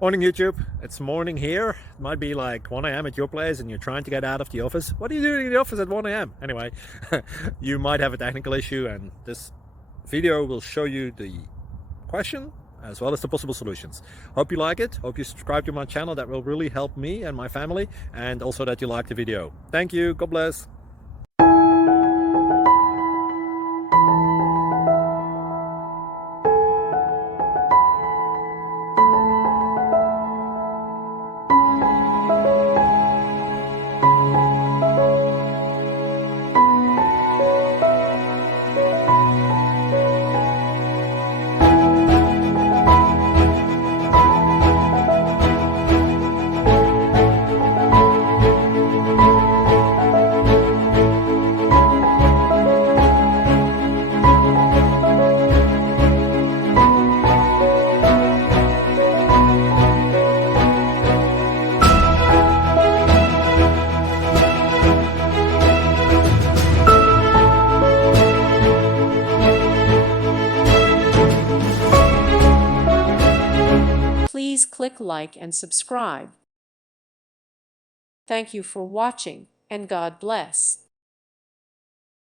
Morning YouTube, it's morning here. It might be like 1 a.m. at your place and you're trying to get out of the office. What are you doing in the office at 1 a.m.? Anyway, you might have a technical issue and this video will show you the question as well as the possible solutions. Hope you like it, hope you subscribe to my channel. That will really help me and my family, and also that you like the video. Thank you, God bless. Please click like and subscribe. Thank you for watching, and God bless.